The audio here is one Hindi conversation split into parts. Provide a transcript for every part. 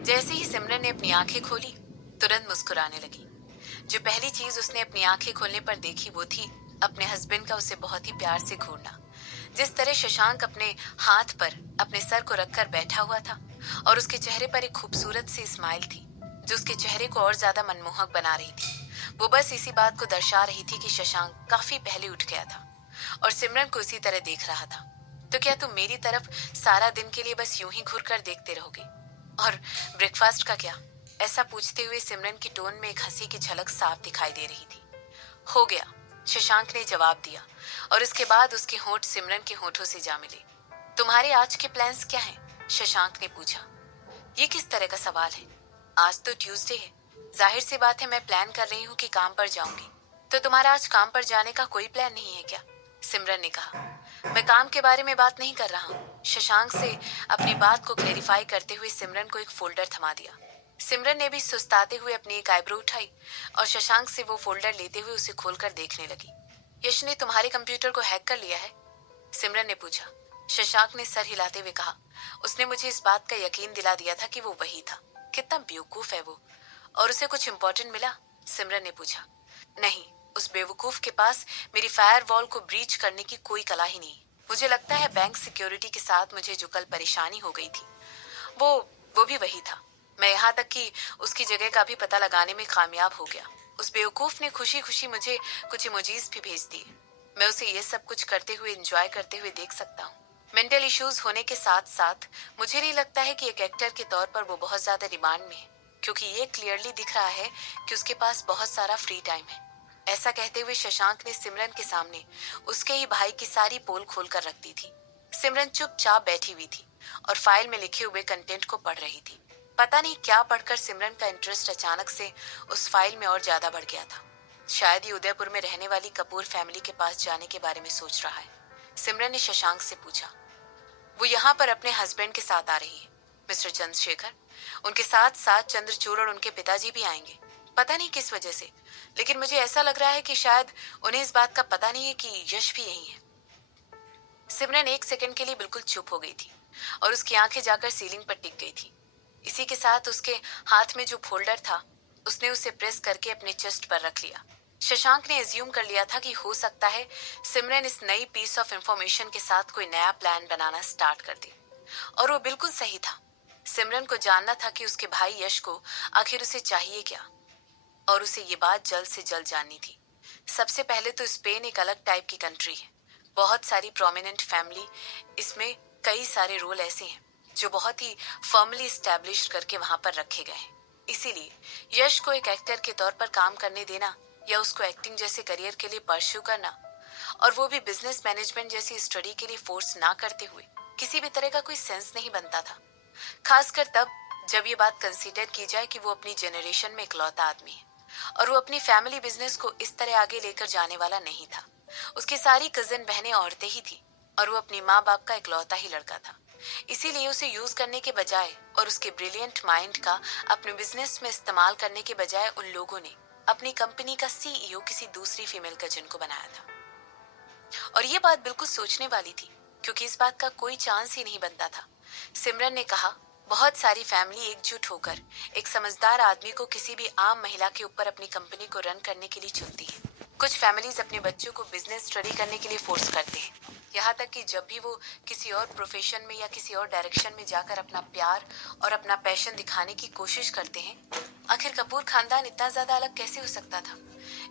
जैसे ही सिमरन ने अपनी आंखें खोली, तुरंत मुस्कुराने लगी। जो पहली चीज उसने अपनी आंखें खोलने पर देखी वो थी अपने हस्बैंड का उसे बहुत ही प्यार से घूरना। जिस तरह शशांक अपने हाथ पर अपने सर को रखकर बैठा हुआ था और उसके चेहरे पर एक खूबसूरत सी स्माइल थी जो उसके चेहरे को और ज्यादा मनमोहक बना रही थी। वो बस इसी बात को दर्शा रही थी कि शशांक काफी पहले उठ गया था और सिमरन को उसी तरह देख रहा था। तो क्या तुम मेरी तरफ सारा दिन के लिए बस यूं ही घूर कर देखते रहोगे? और ब्रेकफास्ट का क्या? ऐसा पूछते हुए सिमरन की टोन में एक हंसी की झलक साफ दिखाई दे रही थी। हो गया, शशांक ने जवाब दिया और उसके बाद उसके होंठ सिमरन के होंठों से जा मिले। तुम्हारे आज के प्लान्स क्या हैं? शशांक ने पूछा। ये किस तरह का सवाल है? आज तो ट्यूसडे है। जाहिर सी बात है मैं प्लान कर रही हूँ कि काम पर जाऊंगी। तो तुम्हारा आज काम पर जाने का कोई प्लान नहीं है क्या? सिमरन ने कहा। मैं काम के बारे में बात नहीं कर रहा हूँ। शशांक से अपनी बात को क्लेरिफाई करते हुए सिमरन को एक फोल्डर थमा दिया। सिमरन ने भी सुस्ताते हुए अपनी एक आईब्रो उठाई और शशांक से वो फोल्डर लेते हुए उसे खोलकर देखने लगी। यश ने तुम्हारे कंप्यूटर को हैक कर लिया है? सिमरन ने पूछा। शशांक ने सर हिलाते हुए कहा। उसने मुझे इस बात का यकीन दिला दिया था कि वो वही था। कितना बेवकूफ है वो। और उसे कुछ इम्पोर्टेंट मिला? सिमरन ने पूछा। नहीं, उस बेवकूफ के पास मेरी फायर वॉल को ब्रीच करने की कोई कला ही नहीं। मुझे लगता है बैंक सिक्योरिटी के साथ मुझे जो कल परेशानी हो गई थी वो वो भी वही था। मैं यहाँ तक कि उसकी जगह का भी पता लगाने में कामयाब हो गया। उस बेवकूफ ने खुशी खुशी मुझे कुछ इमोजीज भी भेज दिए। मैं उसे ये सब कुछ करते हुए एंजॉय करते हुए देख सकता हूँ। मेंटल इश्यूज होने के साथ साथ मुझे नहीं लगता है कि एक एक्टर के तौर पर वो बहुत ज्यादा डिमांड में है, क्योंकि ये क्लियरली दिख रहा है कि उसके पास बहुत सारा फ्री टाइम है। ऐसा कहते हुए शशांक ने सिमरन के सामने उसके ही भाई की सारी पोल खोल कर रख दी थी। सिमरन चुपचाप बैठी हुई थी और फाइल में लिखे हुए कंटेंट को पढ़ रही थी। पता नहीं क्या पढ़कर सिमरन का इंटरेस्ट अचानक से उस फाइल में और ज्यादा बढ़ गया था। शायद ये उदयपुर में रहने वाली कपूर फैमिली के पास जाने के बारे में सोच रहा है। सिमरन ने शशांक से पूछा। वो यहाँ पर अपने हस्बैंड के साथ आ रही है, मिस्टर चंद्रशेखर। उनके साथ साथ चंद्रचूड़ और उनके पिताजी भी आएंगे। पता नहीं किस वजह से, लेकिन मुझे ऐसा लग रहा है कि शायद उन्हें इस बात का पता नहीं है कि यश भी यही है। सिमरन एक सेकंड के लिए बिल्कुल चुप हो गई थी और उसकी आंखें जाकर सीलिंग पर टिक गई थी। इसी के साथ उसके हाथ में जो फोल्डर था उसने उसे प्रेस करके अपने चेस्ट पर रख लिया। शशांक ने एज्यूम कर लिया था कि हो सकता है सिमरन इस नई पीस ऑफ इंफॉर्मेशन के साथ कोई नया प्लान बनाना स्टार्ट कर दे। और वो बिल्कुल सही था। सिमरन को जानना था कि उसके भाई यश को आखिर उसे चाहिए क्या, और उसे ये बात जल्द से जल्द जाननी थी। सबसे पहले तो स्पेन एक अलग टाइप की कंट्री है। बहुत सारी प्रोमिनेंट फैमिली, इसमें कई सारे रोल ऐसे हैं जो बहुत ही फर्मली स्टैब्लिश करके वहां पर रखे गए हैं। इसीलिए यश को एक एक्टर के तौर पर काम करने देना या उसको एक्टिंग जैसे करियर के लिए परस्यू करना, और वो भी बिजनेस मैनेजमेंट जैसी स्टडी के लिए फोर्स ना करते हुए, किसी भी तरह का कोई सेंस नहीं बनता था। खासकर तब जब ये बात कंसीडर की जाए कि वो अपनी जनरेशन में इकलौता आदमी है और वो अपनी फैमिली बिजनेस को इस तरह आगे लेकर जाने वाला नहीं था। उसकी सारी कजिन बहनें औरतें ही थी और वो अपनी माँ बाप का इकलौता ही लड़का था। इसीलिए उसे यूज करने के बजाय और उसके ब्रिलियंट माइंड का अपने बिजनेस में इस्तेमाल करने के बजाय उन लोगों ने अपनी कंपनी का सीईओ किसी दूसरी फीमेल कजिन को बनाया था। और ये बात बिल्कुल सोचने वाली थी, क्योंकि इस बात का कोई चांस ही नहीं बनता था। सिमरन ने कहा, बहुत सारी फैमिली एकजुट होकर एक समझदार आदमी को किसी भी आम महिला के ऊपर अपनी कंपनी को रन करने के लिए चुनती है। कुछ फैमिलीज अपने बच्चों को बिजनेस स्टडी करने के लिए फोर्स करते हैं, यहाँ तक कि जब भी वो किसी और प्रोफेशन में या किसी और डायरेक्शन में जाकर अपना प्यार और अपना पैशन दिखाने की कोशिश करते हैं। आखिर कपूर खानदान इतना ज्यादा अलग कैसे हो सकता था?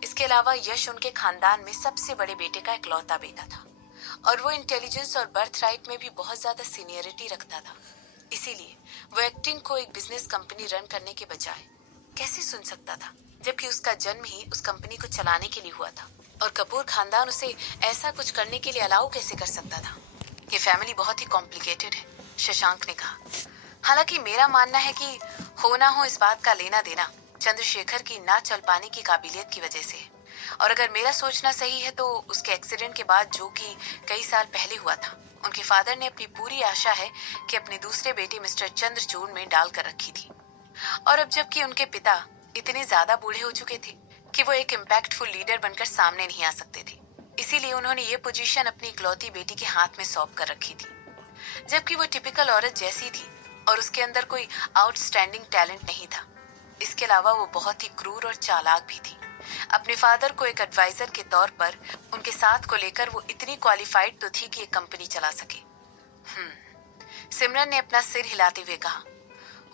इसके अलावा यश उनके खानदान में सबसे बड़े बेटे का इकलौता बेटा था और वो इंटेलिजेंस और बर्थ राइट में भी बहुत ज्यादा सीनियरिटी रखता था। इसीलिए वो एक्टिंग को एक बिजनेस कंपनी रन करने के बजाय कैसे सुन सकता था, जबकि उसका जन्म ही उस कंपनी को चलाने के लिए हुआ था। और कपूर खानदान उसे ऐसा कुछ करने के लिए अलाउ कैसे कर सकता था? ये फैमिली बहुत ही कॉम्प्लिकेटेड है, शशांक ने कहा। हालांकि मेरा मानना है कि हो ना हो इस बात का लेना देना चंद्रशेखर की ना चल पाने की काबिलियत की वजह से है। और अगर मेरा सोचना सही है तो उसके एक्सीडेंट के बाद, जो कि कई साल पहले हुआ था, उनके फादर ने अपनी पूरी आशा है कि अपने दूसरे बेटे मिस्टर चंद्रचूड़ में डाल कर रखी थी। और अब जबकि उनके पिता इतने ज्यादा बूढ़े हो चुके थे कि वो एक इम्पैक्टफुल लीडर बनकर सामने नहीं आ सकते थे, इसीलिए उन्होंने ये पोजीशन अपनी इकलौती बेटी के हाथ में सौंप कर रखी थी। जबकि वो टिपिकल औरत जैसी थी और उसके अंदर कोई आउटस्टैंडिंग टैलेंट नहीं था। इसके अलावा वो बहुत ही क्रूर और चालाक भी थी। अपने फादर को एक एडवाइजर के तौर पर उनके साथ को लेकर वो इतनी क्वालिफाइड तो थी कि एक कंपनी चला सके। सिमरन ने अपना सिर हिलाते हुए कहा,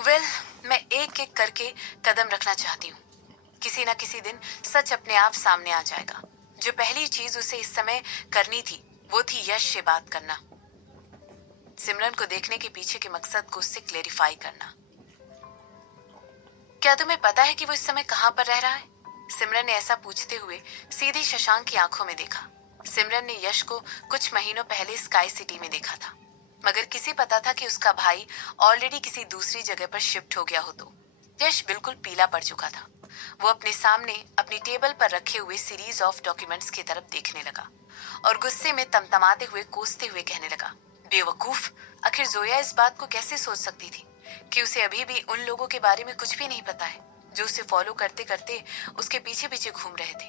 वेल, मैं एक एक करके कदम रखना चाहती हूँ। किसी न किसी दिन सच अपने आप सामने आ जाएगा। जो पहली चीज उसे इस समय करनी थी वो थी यश से बात करना, सिमरन को देखने के पीछे के मकसद को उससे क्लेरिफाई करना। क्या तुम्हें पता है कि वो इस समय कहाँ पर रह रहा है? सिमरन ने ऐसा पूछते हुए सीधे शशांक की आंखों में देखा। सिमरन ने यश को कुछ महीनों पहले स्काई सिटी में देखा था, मगर किसे पता था कि उसका भाई ऑलरेडी किसी दूसरी जगह पर शिफ्ट हो गया हो। तो यश बिल्कुल पीला पड़ चुका था। वो अपने सामने अपनी टेबल पर रखे हुए सीरीज ऑफ डॉक्यूमेंट्स की तरफ देखने लगा और गुस्से में तमतमाते हुए कोसते हुए कहने लगा, बेवकूफ, आखिर जोया इस बात को कैसे सोच सकती थी कि उसे अभी भी उन लोगों के बारे में कुछ भी नहीं पता है जो उसे फॉलो करते करते उसके पीछे पीछे घूम रहे थे।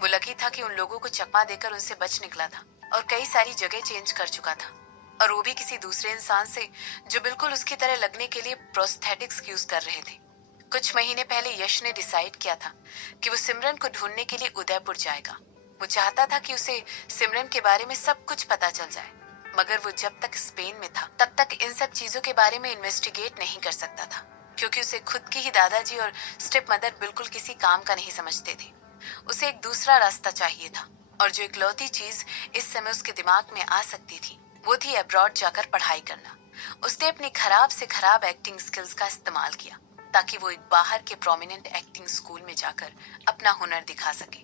वो लकी था कि उन लोगों को चकमा देकर उनसे बच निकला था और कई सारी जगह चेंज कर चुका था, और वो भी किसी दूसरे इंसान से जो बिल्कुल उसकी तरह लगने के लिए प्रोस्थेटिक्स यूज कर रहे थे। कुछ महीने पहले यश ने डिसाइड किया था कि वो सिमरन को ढूंढने के लिए उदयपुर जाएगा। वो चाहता था कि उसे सिमरन के बारे में सब कुछ पता चल जाए, मगर वो जब तक स्पेन में था तब तक इन सब चीजों के बारे में इन्वेस्टिगेट नहीं कर सकता था, क्योंकि उसे खुद की ही दादाजी और स्टेप मदर बिल्कुल किसी काम का नहीं समझते थे। उसे एक दूसरा रास्ता चाहिए था, और जो इकलौती चीज इस समय उसके दिमाग में आ सकती थी वो थी अब्रॉड जाकर पढ़ाई करना। उसने अपनी खराब से खराब एक्टिंग स्किल्स का इस्तेमाल किया ताकि वो एक बाहर के प्रोमिनेंट एक्टिंग स्कूल में जाकर अपना हुनर दिखा सके।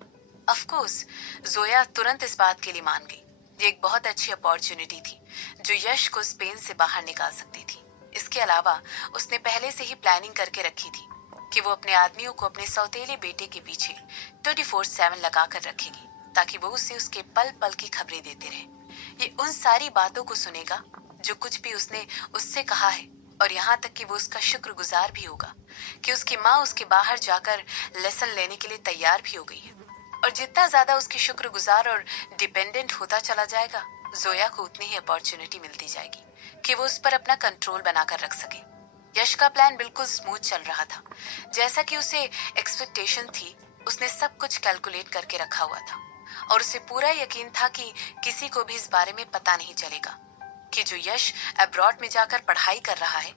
ऑफ कोर्स जोया तुरंत इस बात के लिए मान गई। ये एक बहुत अच्छी अपॉर्चुनिटी थी जो यश को स्पेन से बाहर निकाल सकती थी। इसके अलावा उसने पहले से ही प्लानिंग करके रखी थी कि वो अपने आदमियों को अपने सौतेले बेटे के पीछे 24/7 लगा कर रखेगी ताकि वो उसे उसके पल पल की खबरें देते रहे। ये उन सारी बातों को सुनेगा जो कुछ भी उसने उससे कहा है, और यहाँ तक कि वो उसका शुक्रगुजार भी होगा कि उसकी माँ उसके बाहर जाकर लेसन लेने के लिए तैयार भी हो गई है। और जितना ज्यादा उसकी शुक्रगुजार और डिपेंडेंट होता चला जाएगा, जोया को उतनी ही अपॉर्चुनिटी मिलती जाएगी कि वो उस पर अपना कंट्रोल बनाकर रख सके। यश का प्लान बिल्कुल स्मूथ चल रहा था। जैसा कि उसे एक्सपेक्टेशन थी, उसने सब कुछ कैलकुलेट करके रखा हुआ था और उसे पूरा यकीन था कि किसी को भी इस बारे में पता नहीं चलेगा कि जो यश अब्रॉड में जाकर पढ़ाई कर रहा है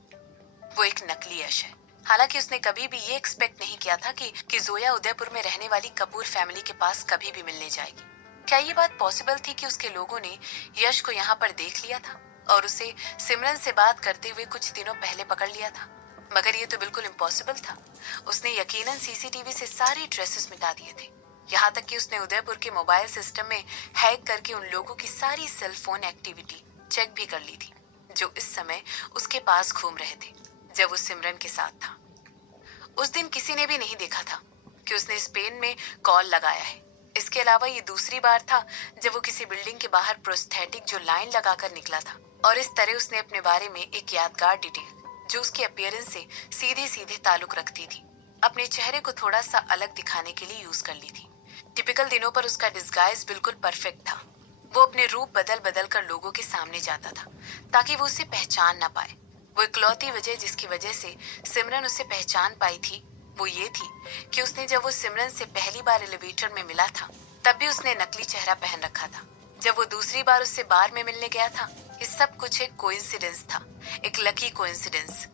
वो एक नकली यश है। हालांकि उसने कभी भी ये एक्सपेक्ट नहीं किया था कि जोया उदयपुर में रहने वाली कपूर फैमिली के पास कभी भी मिलने जाएगी। क्या ये बात पॉसिबल थी कि उसके लोगों ने यश को यहाँ पर देख लिया था और उसे सिमरन से बात करते हुए कुछ दिनों पहले पकड़ लिया था? मगर ये तो बिल्कुल इम्पॉसिबल था। उसने यकीनन सीसीटीवी से सारे ट्रेसेस मिटा दिए थे। यहाँ तक कि उसने उदयपुर के मोबाइल सिस्टम में हैक करके उन लोगों की सारी सेल फोन एक्टिविटी चेक भी कर ली थी जो इस समय उसके पास घूम रहे थे जब वो सिमरन के साथ था। उस दिन किसी ने भी नहीं देखा था कि उसने स्पेन में कॉल लगाया है। इसके अलावा ये दूसरी बार था जब वो किसी बिल्डिंग के बाहर प्रोस्थेटिक जो लाइन लगाकर निकला था, और इस तरह उसने अपने बारे में एक यादगार डिटेल जो उसके अपीयरेंस से सीधे सीधे ताल्लुक रखती थी अपने चेहरे को थोड़ा सा अलग दिखाने के लिए यूज कर ली थी। टिपिकल दिनों पर उसका डिस्गाइज बिल्कुल परफेक्ट था। वो अपने रूप बदल बदल कर लोगों के सामने जाता था ताकि वो उसे पहचान ना पाए। वो इकलौती वजह जिसकी वजह से सिमरन उसे पहचान पाई थी वो ये थी कि उसने जब वो सिमरन से पहली बार एलिवेटर में मिला था तब भी उसने नकली चेहरा पहन रखा था। जब वो दूसरी बार उससे बार में मिलने गया था, ये सब कुछ एक कोइंसिडेंस था, एक लकी कोइंसिडेंस।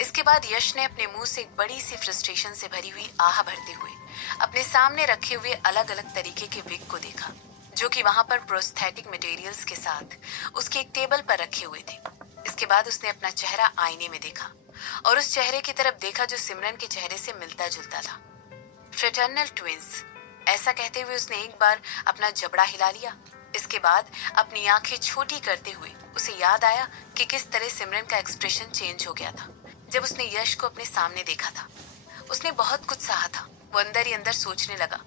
इसके बाद यश ने अपने मुंह से एक बड़ी सी फ्रस्ट्रेशन से भरी हुई आह भरते हुए अपने सामने रखे हुए अलग अलग तरीके के विग को देखा जो कि वहां पर प्रोस्थेटिक मटेरियल्स के साथ उसके एक टेबल पर रखे हुए थे। इसके बाद उसने अपना चेहरा आईने में देखा और उस चेहरे की तरफ देखा जो सिमरन के चेहरे से मिलता जुलता था। फ्रेटर्नल ट्विंस, ऐसा कहते हुए उसने एक बार अपना जबड़ा हिला लिया। इसके बाद अपनी आंखें छोटी करते हुए उसे याद आया कि किस तरह सिमरन का एक्सप्रेशन चेंज हो गया था जब उसने यश को अपने सामने देखा था। उसने बहुत कुछ सहा था। वो अंदर ही अंदर सोचने लगा,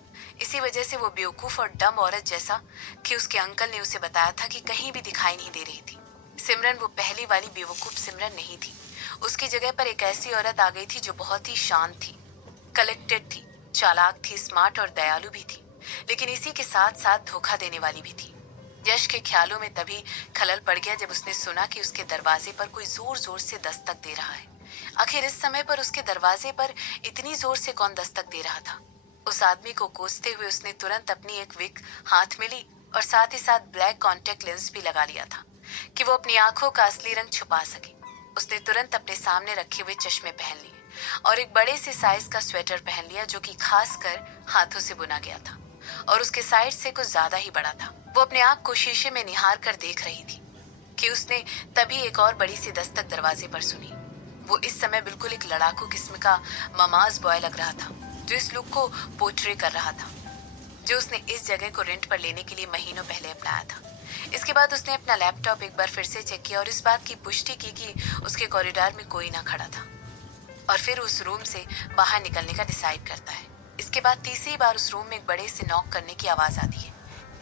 इसी वजह से वो बेवकूफ और डम औरत जैसा कि उसके अंकल ने उसे बताया था कि कहीं भी दिखाई नहीं दे रही थी। सिमरन वो पहली वाली बेवकूफ सिमरन नहीं थी। उसकी जगह पर एक ऐसी औरत आ गई थी जो बहुत ही शांत थी, कलेक्टेड थी, चालाक थी, स्मार्ट और दयालु भी थी, लेकिन इसी के साथ साथ धोखा देने वाली भी थी। यश के ख्यालों में तभी खलल पड़ गया जब उसने सुना कि उसके दरवाजे पर कोई जोर जोर से दस्तक दे रहा है। आखिर इस समय पर उसके दरवाजे पर इतनी जोर से कौन दस्तक दे रहा था? उस आदमी को कोसते हुए उसने तुरंत अपनी एक विग हाथ में ली और साथ ही साथ ब्लैक कॉन्टेक्ट लेंस भी लगा लिया था कि वो अपनी आंखों का असली रंग छुपा सके। उसने तुरंत अपने सामने रखे हुए चश्मे पहन लिए और एक बड़े से साइज का स्वेटर पहन लिया जो कि खास कर हाथों से बुना गया था और उसके साइज से कुछ ज्यादा ही बड़ा था। वो अपने आप को शीशे में निहार कर देख रही थी कि उसने तभी एक और बड़ी सी दस्तक दरवाजे पर सुनी। वो इस समय बिल्कुल एक लड़ाकू किस्म का ममाज बॉय लग रहा था जो इस लुक को पोर्ट्रे कर रहा था जो उसने इस जगह को रेंट पर लेने के लिए महीनों पहले अपनाया था। इसके बाद उसने अपना लैपटॉप एक बार फिर से चेक किया और इस बात की पुष्टि की कि उसके कॉरिडोर में कोई ना खड़ा था और फिर उस रूम से बाहर निकलने का डिसाइड करता है। इसके बाद तीसरी बार उस रूम में एक बड़े से नॉक करने की आवाज आती है।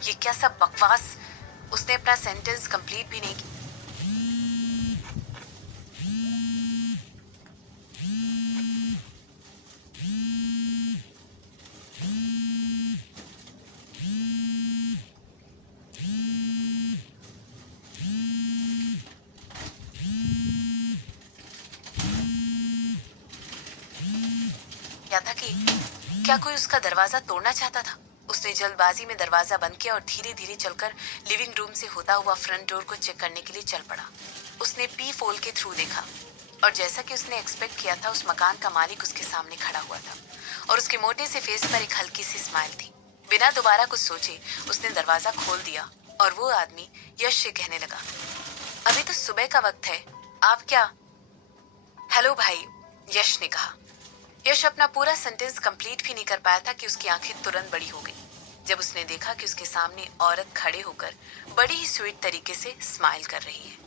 ये क्या सब बकवास? उसने अपना सेंटेंस कंप्लीट भी नहीं किया। क्या था कि क्या कोई उसका दरवाजा तोड़ना चाहता था? उसने जल्दबाजी में दरवाजा बंद किया और धीरे धीरे चलकर लिविंग रूम से होता हुआ फ्रंट डोर को चेक करने के लिए चल पड़ा। उसने पी फोल के थ्रू देखा और जैसा कि उसने एक्सपेक्ट किया था, उस मकान का मालिक उसके सामने खड़ा हुआ था और उसके मोटे से फेस पर एक हल्की सी स्माइल थी। बिना दोबारा कुछ सोचे उसने दरवाजा खोल दिया और वो आदमी यश से कहने लगा, अभी तो सुबह का वक्त है, आप क्या? हेलो भाई, यश ने कहा। यश अपना पूरा सेंटेंस कंप्लीट भी नहीं कर पाया था कि उसकी आंखें तुरंत बड़ी हो गई जब उसने देखा कि उसके सामने औरत खड़े होकर बड़ी ही स्वीट तरीके से स्माइल कर रही है।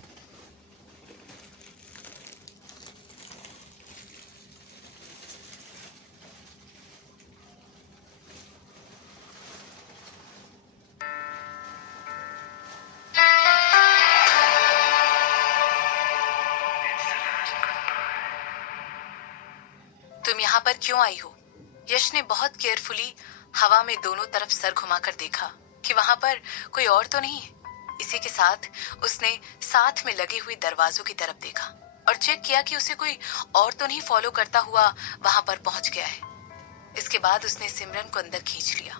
तुम यहाँ पर क्यों आई हो? यश ने बहुत केयरफुली हवा में दोनों तरफ सर घुमाकर देखा कि वहां पर कोई और तो नहीं है। इसी के साथ उसने साथ में लगे हुए दरवाजों की तरफ देखा और चेक किया कि उसे कोई और तो नहीं फॉलो करता हुआ वहां पर पहुंच गया है। इसके बाद उसने सिमरन को अंदर खींच लिया।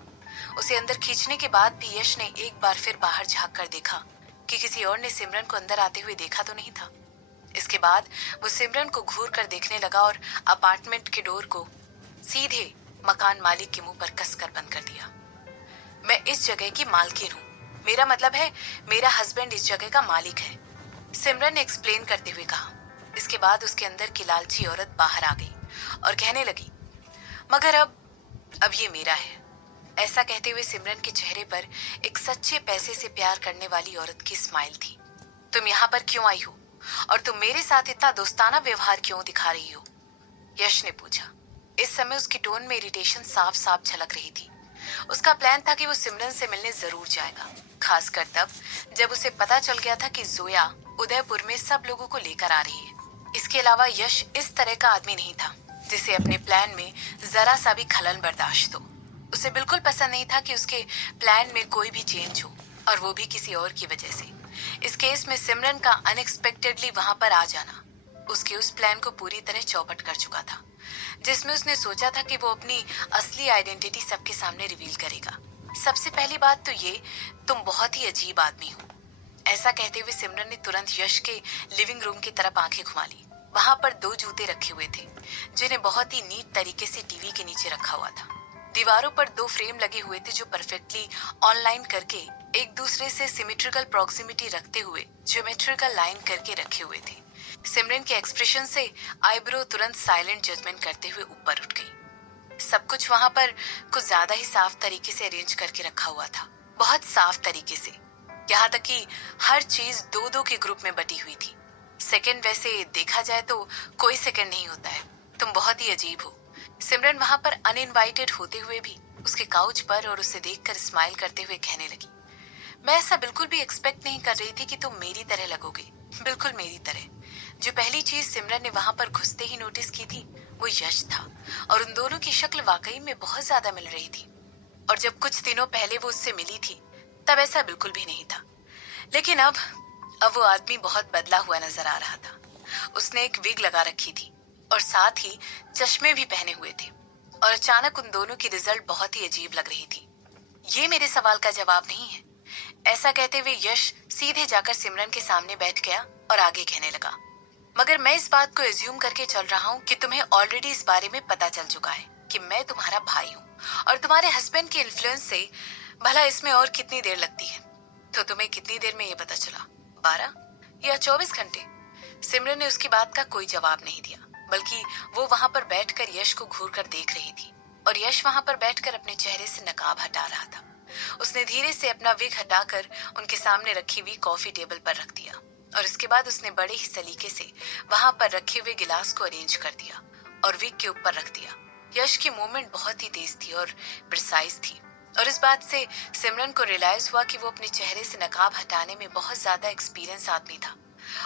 उसे अंदर खींचने के बाद भी यश ने एक बार फिर बाहर झांक कर देखा कि किसी और ने सिमरन को अंदर आते हुए देखा तो नहीं था। इसके बाद वो सिमरन को घूर कर देखने लगा और अपार्टमेंट के डोर को सीधे मकान मालिक के मुंह पर कसकर बंद कर दिया। मैं इस जगह की मालकिन हूँ, मेरा मतलब है मेरा हस्बैंड इस जगह का मालिक है, सिमरन ने एक्सप्लेन करते हुए कहा। इसके बाद उसके अंदर की लालची औरत बाहर आ गई और कहने लगी, मगर अब ये मेरा है। ऐसा कहते हुए सिमरन के चेहरे पर एक सच्चे पैसे से प्यार करने वाली औरत की स्माइल थी। तुम यहाँ पर क्यों आई हो और तुम मेरे साथ इतना दोस्ताना व्यवहार क्यों दिखा रही हो? यश ने पूछा। इस समय उसकी टोन में इरिटेशन साफ साफ झलक रही थी। उसका प्लान था कि वो सिमरन से मिलने जरूर जाएगा, खासकर तब जब उसे पता चल गया था कि जोया उदयपुर में सब लोगों को लेकर आ रही है। इसके अलावा यश इस तरह का आदमी नहीं था जिसे अपने प्लान में जरा सा भी खलल बर्दाश्त हो। उसे बिल्कुल पसंद नहीं था कि उसके प्लान में कोई भी चेंज हो, और वो भी किसी और की वजह से। इस केस में सिमरन का अनएक्सपेक्टेडली वहां पर आ जाना उसके उस प्लान को पूरी तरह चौपट कर चुका था, जिसमें उसने सोचा था कि वो अपनी असली आइडेंटिटी सबके सामने रिवील करेगा। सबसे पहली बात तो ये, तुम बहुत ही अजीब आदमी हो। ऐसा कहते हुए सिमरन ने तुरंत यश के लिविंग रूम की तरफ आंखें घुमा ली। वहां पर 2 जूते रखे हुए थे जिन्हें बहुत ही नीट तरीके से टीवी के नीचे रखा हुआ था। दीवारों पर 2 फ्रेम लगे हुए थे जो परफेक्टली ऑनलाइन करके एक दूसरे से सिमेट्रिकल प्रॉक्सिमिटी रखते हुए ज्योमेट्रिकल लाइन करके रखे हुए थे। सिमरन के एक्सप्रेशन से आईब्रो तुरंत साइलेंट जजमेंट करते हुए ऊपर उठ गई। सब कुछ वहां पर कुछ ज्यादा ही साफ तरीके से अरेंज करके रखा हुआ था, बहुत साफ तरीके से, यहाँ तक कि हर चीज 2-2 के ग्रुप में बटी हुई थी। सेकंड वैसे देखा जाए तो कोई सेकंड नहीं होता है। तुम बहुत ही अजीब हो। सिमरन वहां पर अनइनवाइटेड होते हुए भी उसके काउच पर और उसे देखकर स्माइल करते हुए कहने लगी, मैं ऐसा बिल्कुल भी एक्सपेक्ट नहीं कर रही थी कि तुम मेरी तरह लगोगे, बिल्कुल मेरी तरह। जो पहली चीज सिमरन ने वहां पर घुसते ही नोटिस की थी वो यश था, और उन दोनों की शक्ल वाकई में बहुत ज्यादा मिल रही थी। और जब कुछ दिनों पहले वो उससे मिली थी तब ऐसा बिल्कुल भी नहीं था। लेकिन अब वो आदमी बहुत बदला हुआ नजर आ रहा था। उसने एक विग लगा रखी थी और साथ ही चश्मे भी पहने हुए थे, और अचानक उन दोनों की रिजल्ट बहुत ही अजीब लग रही थी। ये मेरे सवाल का जवाब नहीं है, ऐसा कहते हुए यश सीधे जाकर सिमरन के सामने बैठ गया और आगे कहने लगा। मगर मैं इस बात को एज्यूम करके चल रहा हूँ कि तुम्हें ऑलरेडी इस बारे में पता चल चुका है कि मैं तुम्हारा भाई हूँ, और तुम्हारे हस्बैंड के इन्फ्लुएंस से भला इसमें और कितनी देर लगती है। तो तुम्हें कितनी देर में ये पता चला, 12 या 24 घंटे? सिमरन ने उसकी बात का कोई जवाब नहीं दिया, बल्कि वो वहां पर बैठकर यश को घूर कर देख रही थी, और यश वहां पर बैठकर अपने चेहरे से नकाब हटा रहा था। उसने धीरे से अपना विग हटाकर उनके सामने रखी हुई कॉफी टेबल पर रख दिया, और इसके बाद उसने बड़े ही सलीके से वहां पर रखे हुए गिलास को अरेंज कर दिया और विग के ऊपर रख दिया। यश की मूवमेंट बहुत ही तेज थी और प्रिसाइज थी, और इस बात से सिमरन को रियलाइज हुआ कि वो अपने चेहरे से नकाब हटाने में बहुत ज्यादा एक्सपीरियंस आदमी था,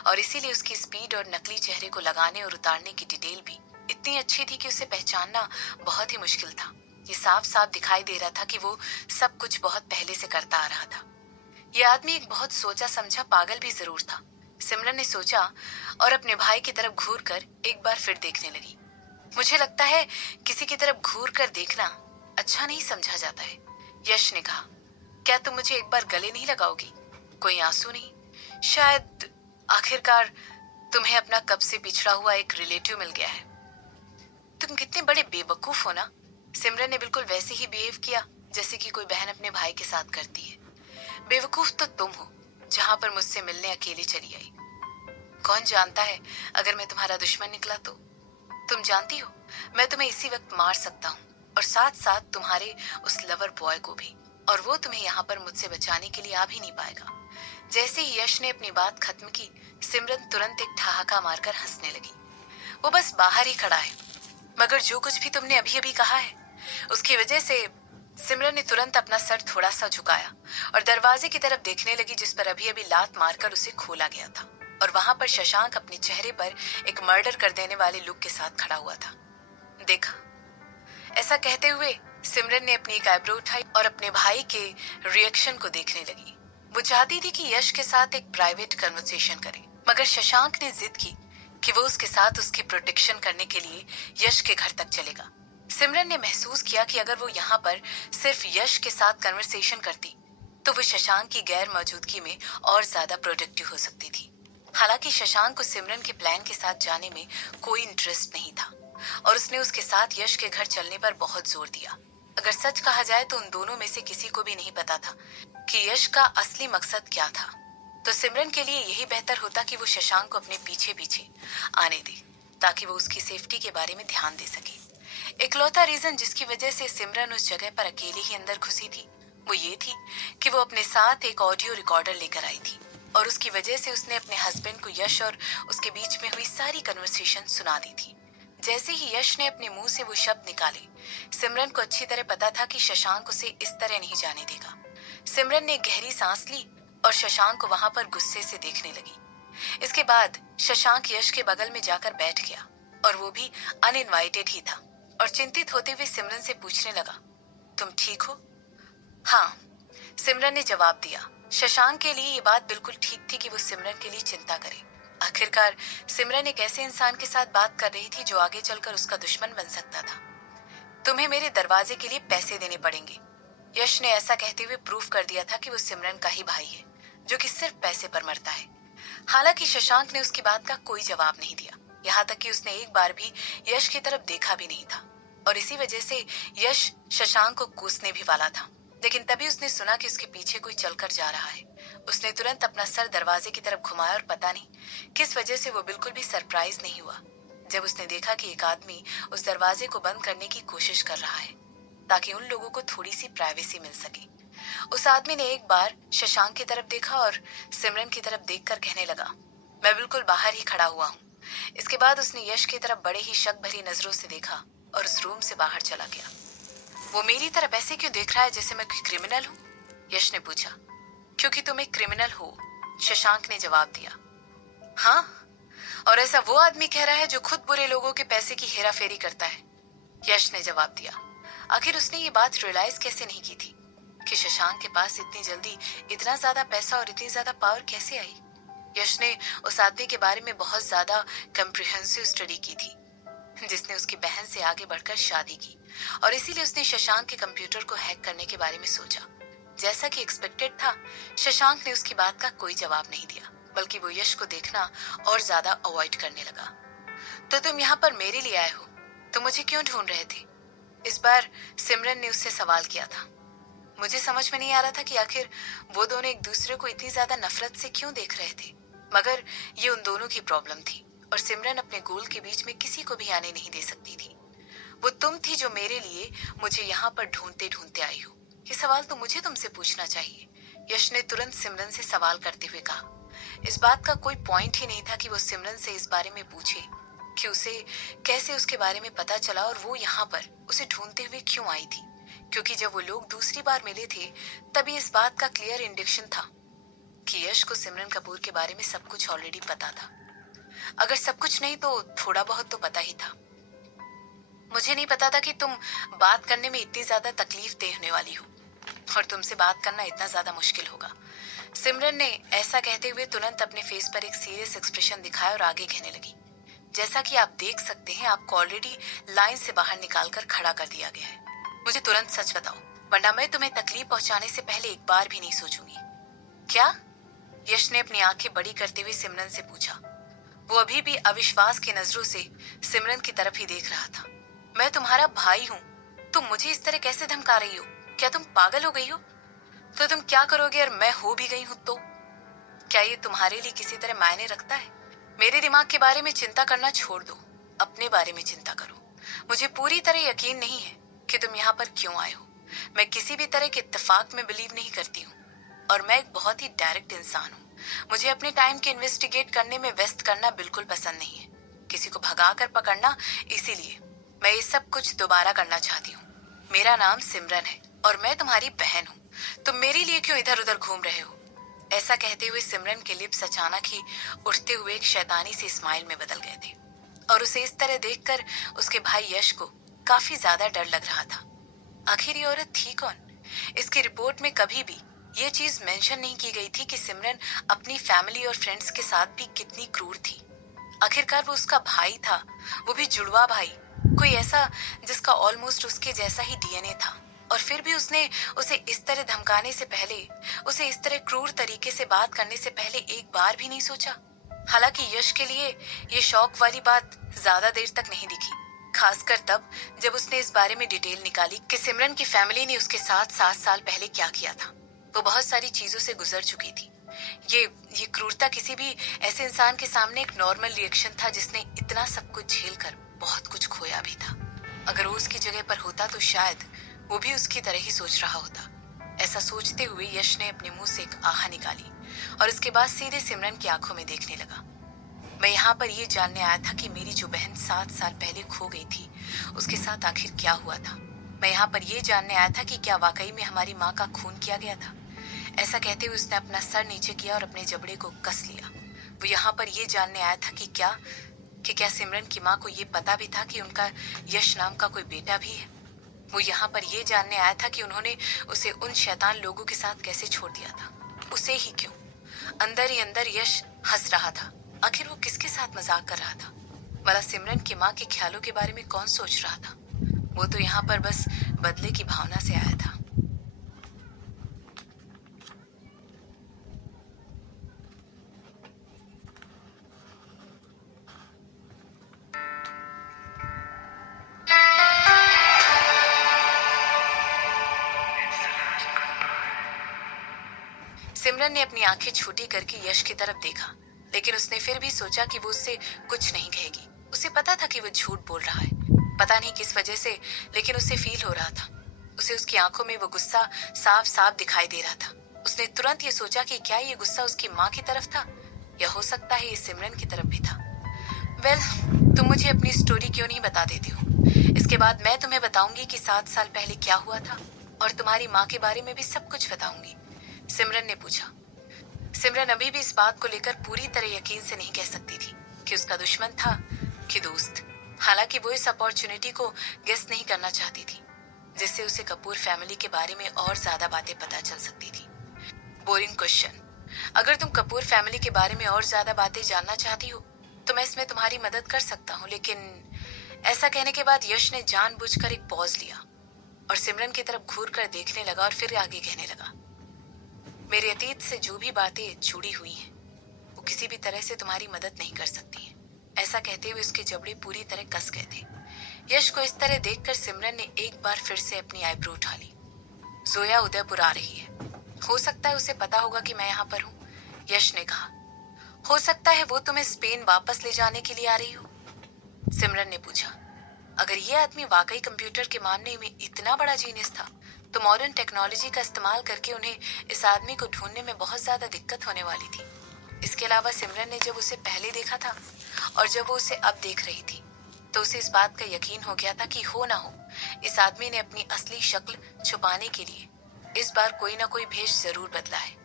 और इसीलिए उसकी स्पीड और नकली चेहरे को लगाने और उतारने की डिटेल भी इतनी अच्छी थी कि उसे पहचानना बहुत ही मुश्किल था। ये साफ साफ दिखाई दे रहा था कि वो सब कुछ बहुत पहले से करता आ रहा था। ये आदमी एक बहुत सोचा समझा पागल भी जरूर था, सिमरन ने सोचा, और अपने भाई की तरफ घूर कर एक बार फिर देखने लगी। मुझे लगता है किसी की तरफ घूर कर देखना अच्छा नहीं समझा जाता है, यश ने कहा। क्या तुम मुझे एक बार गले नहीं लगाओगी? कोई आंसू नहीं? शायद आखिरकार तुम्हें अपना कब से बिछड़ा हुआ एक रिलेटिव मिल गया है। तुम कितने बड़े बेवकूफ हो ना। सिमरन ने बिल्कुल वैसे ही बिहेव किया जैसे कि कोई बहन अपने भाई के साथ करती है। बेवकूफ तो तुम हो, जहां पर मुझसे मिलने अकेले चली आई। कौन जानता है, अगर मैं तुम्हारा दुश्मन निकला तो? तुम जानती हो, मैं तुम्हें इसी वक्त मार सकता हूँ, और साथ साथ तुम्हारे उस लवर बॉय को भी, और वो तुम्हें यहाँ पर मुझसे बचाने के लिए आ भी नहीं पाएगा। जैसे ही यश ने अपनी बात खत्म की, सिमरन तुरंत एक ठहाका मारकर हंसने लगी। वो बस बाहर ही खड़ा है, मगर जो कुछ भी तुमने अभी अभी कहा है उसकी वजह से। सिमरन ने तुरंत अपना सर थोड़ा सा झुकाया और दरवाजे की तरफ देखने लगी, जिस पर अभी अभी लात मारकर उसे खोला गया था, और वहां पर शशांक अपने चेहरे पर एक मर्डर कर देने वाले लुक के साथ खड़ा हुआ था। देखा? ऐसा कहते हुए सिमरन ने अपनी एक आईब्रो उठाई और अपने भाई के रिएक्शन को देखने लगी। वो चाहती थी कि यश के साथ एक प्राइवेट कन्वर्सेशन करे, मगर शशांक ने जिद की कि वो उसके साथ उसकी प्रोटेक्शन करने के लिए यश के घर तक चलेगा। सिमरन ने महसूस किया कि अगर वो यहाँ पर सिर्फ यश के साथ कन्वर्सेशन करती तो वो शशांक की गैर मौजूदगी में और ज्यादा प्रोडक्टिव हो सकती थी। हालांकि शशांक को सिमरन के प्लान के साथ जाने में कोई इंटरेस्ट नहीं था, और उसने उसके साथ यश के घर चलने पर बहुत जोर दिया। अगर सच कहा जाए तो उन दोनों में से किसी को भी नहीं पता था कि यश का असली मकसद क्या था। तो सिमरन के लिए यही बेहतर होता कि वो शशांक को अपने पीछे पीछे आने दे, ताकि वो उसकी सेफ्टी के बारे में ध्यान दे सके। इकलौता रीजन जिसकी वजह से सिमरन उस जगह पर अकेले ही अंदर घुसी थी, वो ये थी कि वो अपने साथ एक ऑडियो रिकॉर्डर लेकर आई थी, और उसकी वजह से उसने अपने हस्बैंड को यश और उसके बीच में हुई सारी कन्वर्सेशन सुना दी थी। जैसे ही यश ने अपने मुंह से वो शब्द निकाले, सिमरन को अच्छी तरह पता था कि शशांक उसे इस तरह नहीं जाने देगा। सिमरन ने गहरी सांस ली और शशांक को वहां पर गुस्से से देखने लगी। इसके बाद शशांक यश के बगल में जाकर बैठ गया, और वो भी अनइनवाइटेड ही था, और चिंतित होते हुए सिमरन से पूछने लगा, तुम ठीक हो? हाँ, सिमरन ने जवाब दिया। शशांक के लिए ये बात बिल्कुल ठीक थी कि वो सिमरन के लिए चिंता करे। आखिरकार सिमरन एक ऐसे इंसान के साथ बात कर रही थी जो आगे चलकर उसका दुश्मन बन सकता था। तुम्हें मेरे दरवाजे के लिए पैसे देने पड़ेंगे। यश ने ऐसा कहते हुए प्रूफ कर दिया था कि वो सिमरन का ही भाई है, जो कि सिर्फ पैसे पर मरता है। हालांकि शशांक ने उसकी बात का कोई जवाब नहीं दिया, यहाँ तक कि उसने एक बार भी यश की तरफ देखा भी नहीं था, और इसी वजह से यश शशांक को कोसने भी वाला था। लेकिन तभी उसने सुना कि उसके पीछे कोई चलकर जा रहा है। उसने तुरंत अपना सर दरवाजे की तरफ घुमाया, और पता नहीं किस वजह से वो बिल्कुल भी सरप्राइज नहीं हुआ जब उसने देखा कि एक आदमी उस दरवाजे को बंद करने की कोशिश कर रहा है, ताकि उन लोगों को थोड़ी सी प्राइवेसी मिल सके। उस आदमी ने एक बार शशांक की तरफ देखा और सिमरन की तरफ देखकर कहने लगा, मैं बिल्कुल बाहर ही खड़ा हुआ हूँ। इसके बाद उसने यश की तरफ बड़े ही शक भरी नजरों से देखा और उस रूम से बाहर चला गया। वो मेरी तरफ ऐसे क्यों देख रहा है जैसे मैं कोई क्रिमिनल हूँ? यश ने पूछा। क्योंकि तुम एक क्रिमिनल हो, शशांक ने जवाब दिया। हाँ, और ऐसा वो आदमी कह रहा है जो खुद बुरे लोगों के पैसे की हेराफेरी करता है, यश ने जवाब दिया। आखिर उसने ये बात रियलाइज कैसे नहीं की थी? कि शशांक के पास इतनी जल्दी इतना ज्यादा पैसा और इतनी ज्यादा पावर कैसे आई। यश ने उस आदमी के बारे में बहुत ज्यादा कम्प्रिहेंसिव स्टडी की थी, जिसने उसकी बहन से आगे बढ़कर शादी की, और इसीलिए उसने शशांक के कंप्यूटर को हैक करने के बारे में सोचा। जैसा कि एक्सपेक्टेड था, शशांक ने उसकी बात का कोई जवाब नहीं दिया, बल्कि वो यश को देखना और ज्यादा अवॉइड करने लगा। तो तुम यहाँ पर मेरे लिए आए हो, तुम मुझे क्यों ढूंढ रहे थे? इस बार सिमरन ने उससे सवाल किया था। मुझे समझ में नहीं आ रहा था कि आखिर वो दोनों एक दूसरे को इतनी ज्यादा नफरत से क्यों देख रहे थे, मगर ये उन दोनों की प्रॉब्लम थी और सिमरन अपने गोल के बीच में किसी को भी आने नहीं दे सकती थी। वो तुम थी जो मेरे लिए मुझे यहाँ पर ढूंढते ढूंढते आई हो। ये सवाल तो मुझे तुमसे पूछना चाहिए, यश ने तुरंत सिमरन से सवाल करते हुए कहा। इस बात का कोई पॉइंट ही नहीं था कि वो सिमरन से इस बारे में पूछे कि उसे कैसे उसके बारे में पता चला और वो यहाँ पर उसे ढूंढते हुए क्यों आई थी, क्योंकि जब वो लोग दूसरी बार मिले थे तभी इस बात का क्लियर इंडिकेशन था कि यश को सिमरन कपूर के बारे में सब कुछ ऑलरेडी पता था। अगर सब कुछ नहीं तो थोड़ा बहुत तो पता ही था। मुझे नहीं पता था कि तुम बात करने में इतनी ज्यादा तकलीफ देने वाली हो और तुमसे बात करना इतना ज्यादा मुश्किल होगा। सिमरन ने ऐसा कहते हुए तुरंत अपने फेस पर एक सीरियस एक्सप्रेशन दिखाया और आगे कहने लगी। जैसा कि आप देख सकते हैं, आपको ऑलरेडी लाइन से बाहर निकालकर खड़ा कर दिया गया है। मुझे तुरंत सच बताओ, वरना मैं तुम्हें तकलीफ पहुंचाने से पहले एक बार भी नहीं सोचूंगी। क्या? यश ने अपनी आंखें बड़ी करते हुए सिमरन से पूछा। वो अभी भी अविश्वास की नजरों से सिमरन की तरफ ही देख रहा था। मैं तुम्हारा भाई हूँ, तुम मुझे इस तरह कैसे धमका रही हो? क्या तुम पागल हो गई हो? तो तुम क्या करोगे अगर मैं हो भी गई हूँ तो? क्या ये तुम्हारे लिए किसी तरह मायने रखता है? मेरे दिमाग के बारे में चिंता करना छोड़ दो, अपने बारे में चिंता करो। मुझे पूरी तरह यकीन नहीं है कि तुम यहाँ पर क्यों आए हो। मैं किसी भी तरह के इत्तेफाक में बिलीव नहीं करती हूँ और मैं एक बहुत ही डायरेक्ट इंसान हूँ। मुझे अपने टाइम के इन्वेस्टिगेट करने में व्यस्त करना बिल्कुल पसंद नहीं है, किसी को भगा कर पकड़ना। इसीलिए मैं ये सब कुछ दोबारा करना चाहती हूँ। मेरा नाम सिमरन है और मैं तुम्हारी बहन हूँ। तुम मेरे लिए क्यों इधर उधर घूम रहे हो? ऐसा कहते हुए सिमरन के लिप्स अचानक ही उठते हुए एक शैतानी सी स्माइल में बदल गए थे और उसे इस तरह देखकर उसके भाई यश को काफी ज्यादा डर लग रहा था। आखिर ये औरत थी कौन? इसकी रिपोर्ट में कभी भी ये चीज मेंशन नहीं की गई थी कि सिमरन अपनी फैमिली और फ्रेंड्स के साथ भी कितनी क्रूर थी। आखिरकार वो उसका भाई था, वो भी जुड़वा भाई, कोई ऐसा जिसका ऑलमोस्ट उसके जैसा ही डीएनए था, और फिर भी उसने उसे इस तरह धमकाने से पहले, उसे इस तरह क्रूर तरीके से बात करने से पहले एक बार भी नहीं सोचा। हालांकि यश के लिए ये शौक वाली बात ज्यादा देर तक नहीं दिखी, खासकर तब जब उसने इस बारे में डिटेल निकाली कि सिमरन की फैमिली ने उसके साथ 7 साल पहले क्या किया था। वो बहुत सारी चीजों से गुजर चुकी थी। ये क्रूरता किसी भी ऐसे इंसान के सामने एक नॉर्मल रिएक्शन था जिसने इतना सब कुछ झेल कर बहुत कुछ खोया भी था। अगर वो उसकी जगह पर होता तो शायद वो भी उसकी तरह ही सोच रहा होता। ऐसा सोचते हुए यश ने अपने मुंह से एक आह निकाली और उसके बाद सीधे सिमरन की आंखों में देखने लगा। मैं यहाँ पर ये जानने आया था कि मेरी जो बहन 7 साल पहले खो गई थी उसके साथ आखिर क्या हुआ था। मैं यहाँ पर ये जानने आया था कि क्या वाकई में हमारी माँ का खून किया गया था। ऐसा कहते हुए उसने अपना सर नीचे किया और अपने जबड़े को कस लिया। वो यहाँ पर ये जानने आया था कि क्या सिमरन की माँ को ये पता भी था कि उनका यश नाम का कोई बेटा भी है। वो यहाँ पर ये जानने आया था कि उन्होंने उसे उन शैतान लोगों के साथ कैसे छोड़ दिया था। उसे ही क्यों? अंदर ही अंदर यश हंस रहा था। आखिर वो किसके साथ मजाक कर रहा था? भला सिमरन की माँ के ख्यालों के बारे में कौन सोच रहा था? वो तो यहाँ पर बस बदले की भावना से आया था। सिमरन ने अपनी आंखें छोटी करके यश की तरफ देखा, लेकिन उसने फिर भी सोचा कि वो उससे कुछ नहीं कहेगी। उसे पता था कि वो झूठ बोल रहा है, पता नहीं किस वजह से, लेकिन उसे फील हो रहा था। उसे उसकी आंखों में वो गुस्सा साफ साफ दिखाई दे रहा था। उसने तुरंत ये सोचा कि क्या ये गुस्सा उसकी माँ की तरफ था, या हो सकता है ये सिमरन की तरफ भी था। तुम मुझे अपनी स्टोरी क्यों नहीं बता देती हो? इसके बाद मैं तुम्हें बताऊंगी कि 7 साल पहले क्या हुआ था, और तुम्हारी माँ के बारे में भी सब कुछ बताऊंगी, सिमरन ने पूछा। सिमरन अभी भी इस बात को लेकर पूरी तरह यकीन से नहीं कह सकती थी कि उसका दुश्मन था कि दोस्त। हालांकि वो इस अपॉर्चुनिटी को गेस नहीं करना चाहती थी। जिससे उसे कपूर फैमिली के बारे में और ज्यादा बातें पता चल सकती थी। Boring question. अगर तुम कपूर फैमिली के बारे में और ज्यादा बातें जानना चाहती हो तो मैं इसमें तुम्हारी मदद कर सकता हूँ, लेकिन ऐसा कहने के बाद यश ने जानबूझकर एक पॉज लिया और सिमरन की तरफ घूर कर देखने लगा और फिर आगे कहने लगा, मेरे अतीत से जो भी बातें जुड़ी हुई हैं वो किसी भी तरह से तुम्हारी मदद नहीं कर सकती हैं। ऐसा कहते हुए उसके जबड़े पूरी तरह कस गए थे। यश को इस तरह देखकर सिमरन ने एक बार फिर से अपनी आईब्रो उठा ली। जोया उदयपुर आ रही है, हो सकता है उसे पता होगा कि मैं यहाँ पर हूँ, यश ने कहा। हो सकता है वो तुम्हें स्पेन वापस ले जाने के लिए आ रही हो, सिमरन ने पूछा। अगर ये आदमी वाकई कंप्यूटर के मामले में इतना बड़ा जीनियस था तो मॉडर्न टेक्नोलॉजी का इस्तेमाल करके उन्हें इस आदमी को ढूंढने में बहुत ज्यादा दिक्कत होने वाली थी। इसके अलावा सिमरन ने जब उसे पहले देखा था और जब वो उसे अब देख रही थी तो उसे इस बात का यकीन हो गया था कि हो ना हो इस आदमी ने अपनी असली शक्ल छुपाने के लिए इस बार कोई ना कोई भेष जरूर बदला है।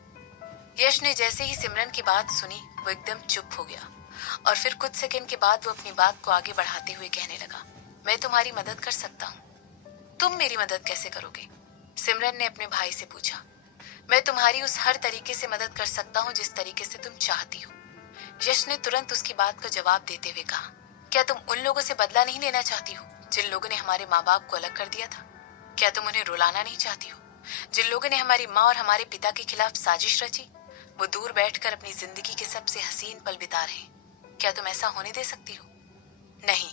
यश ने जैसे ही सिमरन की बात सुनी वो एकदम चुप हो गया और फिर कुछ सेकंड के बाद वो अपनी बात को आगे बढ़ाते हुए कहने लगा, मैं तुम्हारी मदद कर सकता हूँ। तुम मेरी मदद कैसे करोगे, सिमरन ने अपने भाई से पूछा। मैं तुम्हारी उस हर तरीके से मदद कर सकता हूँ जिस तरीके से तुम चाहती हो, यश ने तुरंत उसकी बात का जवाब देते हुए कहा। क्या तुम उन लोगों से बदला नहीं लेना चाहती हो जिन लोगों ने हमारे माँ बाप को अलग कर दिया था? क्या तुम उन्हें रुलाना नहीं चाहती हो जिन लोगों ने हमारी माँ और हमारे पिता के खिलाफ साजिश रची? वो दूर बैठकर अपनी जिंदगी के सबसे हसीन पल बिता रहे हैं। क्या तुम ऐसा होने दे सकती हो? नहीं,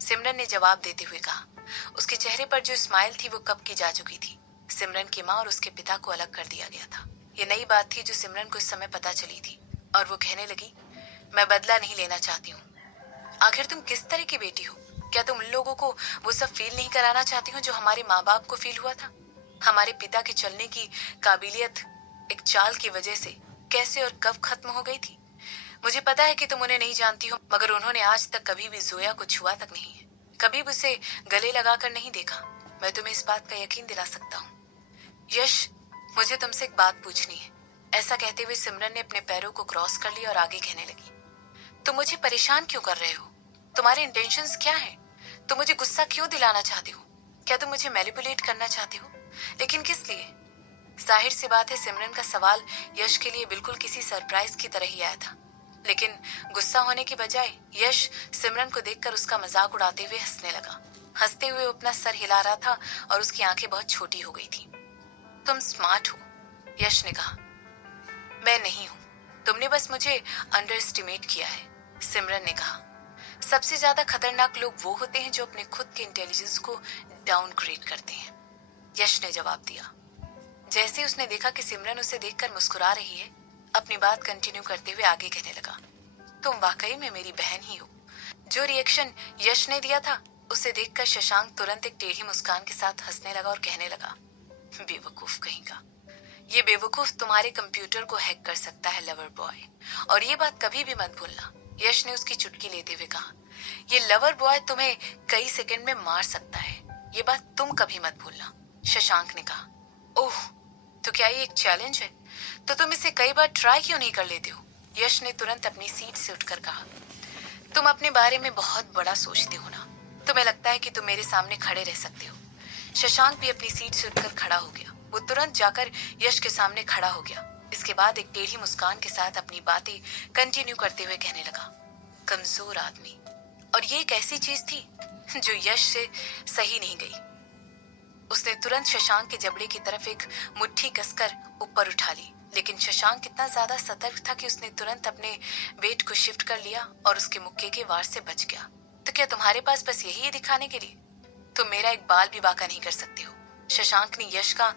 सिमरन ने जवाब देते हुए कहा। उसके चेहरे पर जो स्माइल थी वो कब की जा चुकी थी। सिमरन की माँ और उसके पिता को अलग कर दिया गया था। ये नई बात थी जो सिमरन को इस समय पता चली थी और वो कहने लगी, मैं बदला नहीं लेना चाहती हूँ। आखिर तुम किस तरह की बेटी हो? क्या तुम उन लोगों को वो सब फील नहीं कराना चाहती हो जो हमारे माँ बाप को फील हुआ था? हमारे पिता के चलने की काबिलियत एक चाल की वजह से कैसे और कब खत्म हो गई थी। मुझे पता है कि तुम उन्हें नहीं जानती हो, मगर उन्होंने आज तक कभी भी जोया को छुआ तक नहीं है, कभी भी उसे गले लगाकर नहीं देखा। मैं तुम्हें इस बात का यकीन दिला सकता हूँ। यश, मुझे तुमसे एक बात पूछनी है, ऐसा कहते हुए सिमरन ने अपने पैरों को क्रॉस कर लिया और आगे कहने लगी। तुम मुझे परेशान क्यों कर रहे हो? तुम्हारे इंटेंशंस क्या हैं? तुम मुझे गुस्सा क्यों दिलाना चाहते हो? क्या तुम मुझे मैनिपुलेट करना चाहते हो? लेकिन किस लिए? जाहिर सी बात है सिमरन का सवाल यश के लिए बिल्कुल किसी सरप्राइज की तरह ही आया था, लेकिन गुस्सा होने की बजाय यश सिमरन को देखकर उसका मजाक उड़ाते हुए हंसने लगा। हंसते हुए वो अपना सर हिला रहा था और उसकी आंखें बहुत छोटी हो गई थी। तुम स्मार्ट हो, यश ने कहा। मैं नहीं हूं, तुमने बस मुझे अंडर एस्टिमेट किया है, सिमरन ने कहा। सबसे ज्यादा खतरनाक लोग वो होते हैं जो अपने खुद के इंटेलिजेंस को डाउनग्रेड करते हैं, यश ने जवाब दिया। जैसे ही उसने देखा कि सिमरन उसे देखकर मुस्कुरा रही है, अपनी बात कंटिन्यू करते हुए आगे कहने लगा, तुम वाकई में मेरी बहन ही हो। जो रिएक्शन यश ने दिया था उसे देखकर शशांक तुरंत एक टेढ़ी मुस्कान के साथ हंसने लगा और कहने लगा, बेवकूफ कहीं का, ये बेवकूफ तुम्हारे कंप्यूटर को हैक कर सकता है लवर बॉय, और ये बात कभी भी मत भूलना, यश ने उसकी चुटकी लेते हुए कहा। ये लवर बॉय तुम्हें कई सेकंड में मार सकता है, ये बात तुम कभी मत भूलना, शशांक ने कहा। ओह, तो क्या ये एक चैलेंज है? तो तुम इसे कई बार ट्राई क्यों नहीं कर लेते हो? यश ने तुरंत अपनी सीट से उठकर कहा। तुम अपने बारे में बहुत बड़ा सोचते हो ना, तुम्हें लगता है कि तुम मेरे सामने खड़े रह सकते हो। शशांक भी अपनी सीट से उठकर खड़ा हो गया। वो तुरंत जाकर यश के सामने खड़ा हो गया। इसके बाद एक टेढ़ी मुस्कान के साथ अपनी बातें कंटिन्यू करते हुए कहने लगा, कमजोर आदमी। और ये एक ऐसी चीज थी जो यश से सही नहीं गई। उसने तुरंत शशांक के जबड़े की तरफ एक मुट्ठी कसकर ऊपर उठा ली, लेकिन शशांक इतना ज्यादा सतर्क था कि उसने तुरंत अपने वेट को शिफ्ट कर लिया और उसके मुक्के के वार से बच गया। तो क्या तुम्हारे पास बस यही है दिखाने के लिए? तुम मेरा एक बाल भी बांका नहीं कर सकते हो, शशांक ने यश का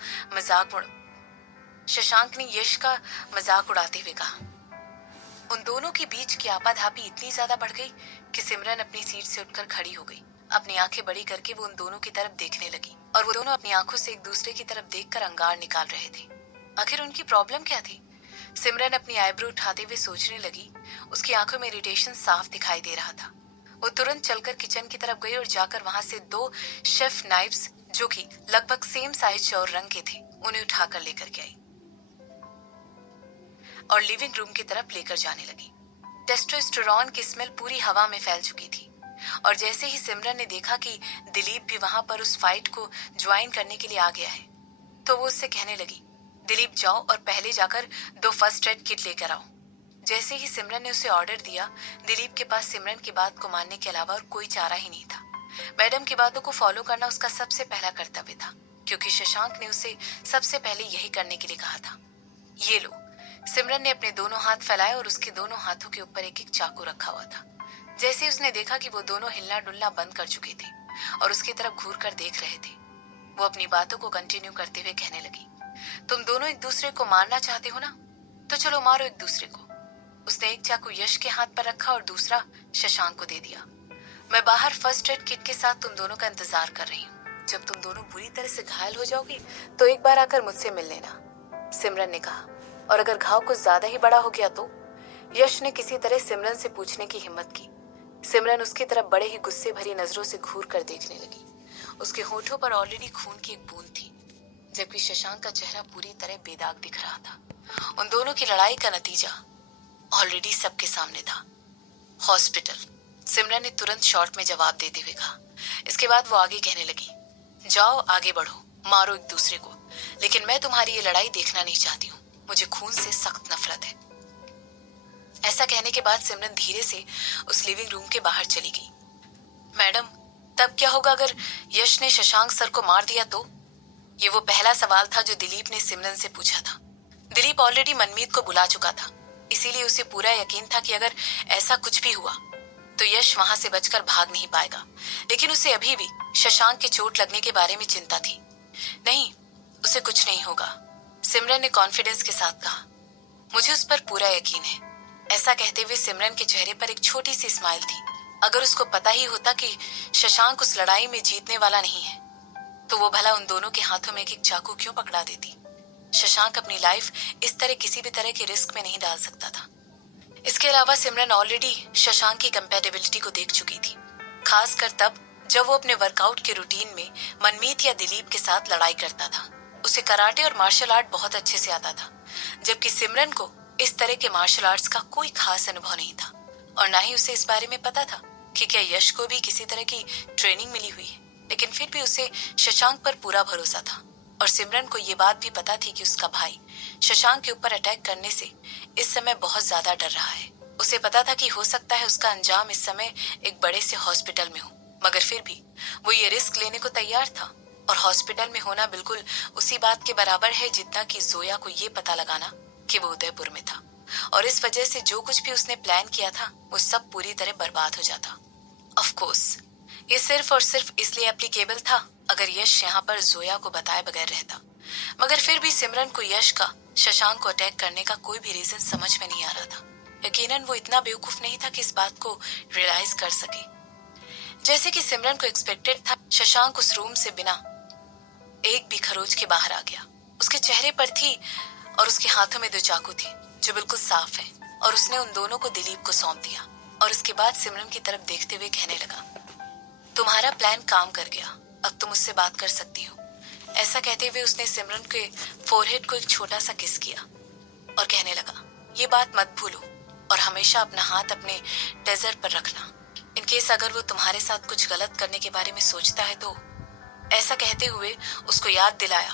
मजाक उड़ाते हुए कहा। उन दोनों के बीच की आपाधापी इतनी ज्यादा बढ़ गई कि सिमरन अपनी सीट से उठकर खड़ी हो गई। अपनी आंखें बड़ी करके वो उन दोनों की तरफ देखने लगी और वो दोनों अपनी आंखों से एक दूसरे की तरफ देखकर अंगार निकाल रहे थे। आखिर उनकी प्रॉब्लम क्या थी? सिमरन अपनी आईब्रो उठाते हुए सोचने लगी। उसकी आंखों में इरिटेशन साफ दिखाई दे रहा था। वो तुरंत चलकर किचन की तरफ गई और जाकर वहां से 2 शेफ नाइफ्स जो कि लगभग सेम साइज और रंग के थे उन्हें उठाकर लेकर के आई और लिविंग रूम की तरफ लेकर जाने लगी। टेस्टोस्टेरोन की स्मेल पूरी हवा में फैल चुकी थी और जैसे ही सिमरन ने देखा कि दिलीप भी वहां पर उस फाइट को ज्वाइन करने के लिए आ गया है, तो वो उससे कहने लगी, दिलीप जाओ और पहले जाकर 2 फर्स्ट एड किट लेकर आओ। जैसे ही सिमरन ने उसे ऑर्डर दिया, दिलीप के पास सिमरन की बात को मानने के अलावा और कोई चारा ही नहीं था। मैडम की बातों को फॉलो करना उसका सबसे पहला कर्तव्य था, क्योंकि शशांक ने उसे सबसे पहले यही करने के लिए कहा था। ये लो। सिमरन ने अपने दोनों हाथ फैलाए और उसके दोनों हाथों के ऊपर एक एक चाकू रखा हुआ था। जैसे ही उसने देखा कि वो दोनों हिलना डुलना बंद कर चुके थे और उसकी तरफ घूर कर देख रहे थे, वो अपनी बातों को कंटिन्यू करते हुए कहने लगी, तुम दोनों एक दूसरे को मारना चाहते हो ना, तो चलो मारो एक दूसरे को। उसने एक चाकू यश के हाथ पर रखा और दूसरा शशांक को दे दिया। मैं बाहर फर्स्ट एड किट के साथ तुम दोनों का इंतजार कर रही हूँ। जब तुम दोनों बुरी तरह से घायल हो जाओगी तो एक बार आकर मुझसे मिल लेना, सिमरन ने कहा। और अगर घाव कुछ ज्यादा ही बड़ा हो गया तो? यश ने किसी तरह सिमरन से पूछने की हिम्मत की। सिमरन उसकी तरफ बड़े ही गुस्से भरी नजरों से घूर कर देखने लगी। उसके होठों पर ऑलरेडी खून की एक बूंद थी, जबकि शशांक का चेहरा पूरी तरह बेदाग दिख रहा था। उन दोनों की लड़ाई का नतीजा ऑलरेडी सबके सामने था। हॉस्पिटल, सिमरन ने तुरंत शॉर्ट में जवाब देते हुए कहा। इसके बाद वो आगे कहने लगी, जाओ आगे बढ़ो, मारो एक दूसरे को, लेकिन मैं तुम्हारी ये लड़ाई देखना नहीं चाहती हूँ। मुझे खून से सख्त नफरत है। ऐसा कहने के बाद सिमरन धीरे से उस लिविंग रूम के बाहर चली गई। मैडम, तब क्या होगा अगर यश ने शशांक सर को मार दिया तो? ये वो पहला सवाल था जो दिलीप ने सिमरन से पूछा था। दिलीप ऑलरेडी मनमीत को बुला चुका था, इसीलिए उसे पूरा यकीन था कि अगर ऐसा कुछ भी हुआ तो यश वहां से बचकर भाग नहीं पाएगा। लेकिन उसे अभी भी शशांक के चोट लगने के बारे में चिंता थी। नहीं, उसे कुछ नहीं होगा, सिमरन ने कॉन्फिडेंस के साथ कहा। मुझे उस पर पूरा यकीन है। ऐसा कहते हुए सिमरन के चेहरे पर एक छोटी सी स्माइल थी। अगर उसको पता ही होता कि शशांक उस लड़ाई में जीतने वाला नहीं है, तो वो भला उन दोनों के हाथों में एक एक चाकू क्यों पकड़ा देती? शशांक अपनी लाइफ इस तरह किसी भी तरह के रिस्क में नहीं डाल सकता था। इसके अलावा सिमरन ऑलरेडी शशांक की कंपैटिबिलिटी को देख चुकी थी, खासकर तब जब वो अपने वर्कआउट के रूटीन में मनमीत या दिलीप के साथ लड़ाई करता था। उसे कराटे और मार्शल आर्ट बहुत अच्छे से आता था, जबकि सिमरन को इस तरह के मार्शल आर्ट्स का कोई खास अनुभव नहीं था, और ना ही उसे इस बारे में पता था कि क्या यश को भी किसी तरह की ट्रेनिंग मिली हुई है। लेकिन फिर भी उसे शशांक पर पूरा भरोसा था, और सिमरन को ये बात भी पता थी कि उसका भाई शशांक के ऊपर अटैक करने से इस समय बहुत ज्यादा डर रहा है। उसे पता था कि हो सकता है उसका अंजाम इस समय एक बड़े से हॉस्पिटल में हो, मगर फिर भी वो ये रिस्क लेने को तैयार था। और हॉस्पिटल में होना बिल्कुल उसी बात के बराबर है जितना कि जोया को ये पता लगाना कि वो उदयपुर में था, और इस वजह से जो कुछ भी उसने प्लान किया था वो सब पूरी तरह बर्बाद हो जाता। ऑफ कोर्स ये सिर्फ और सिर्फ इसलिए एप्लीकेबल था अगर यश यहाँ पर जोया को बताए बगैर रहता, मगर फिर भी सिमरन को यश का शशांक को अटैक करने का कोई भी रीजन समझ में नहीं आ रहा था। यकीनन वो इतना बेवकूफ नहीं था कि इस बात को रियलाइज कर सके। जैसे कि सिमरन को एक्सपेक्टेड था, शशांक उस रूम से बिना एक भी खरोच के बाहर आ गया। उसके चेहरे पर थी और उसके हाथों में 2 चाकू थे जो बिल्कुल साफ है, और उसने उन दोनों को दिलीप को सौंप दिया। और उसके बाद सिमरन की तरफ देखते हुए कहने लगा, तुम्हारा प्लान काम कर गया, अब तुम मुझसे बात कर सकती हो। ऐसा कहते हुए उसने सिमरन के फोरहेड को एक छोटा सा किस किया और कहने लगा, ये बात मत भूलो और हमेशा अपना हाथ अपने टेजर पर रखना, इन केस अगर वो तुम्हारे साथ कुछ गलत करने के बारे में सोचता है तो। ऐसा कहते हुए उसको याद दिलाया,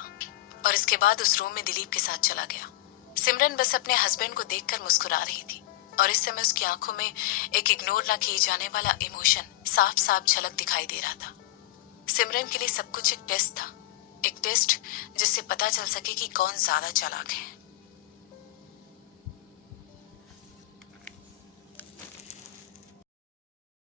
और इसके बाद उस रूम में दिलीप के साथ चला गया। सिमरन बस अपने हस्बैंड को देखकर मुस्कुरा रही थी, और इस समय उसकी आंखों में एक इग्नोर ना किए जाने वाला इमोशन साफ साफ झलक दिखाई दे रहा था। सिमरन के लिए सब कुछ एक टेस्ट था, एक टेस्ट जिससे पता चल सके कि कौन ज्यादा चालाक है।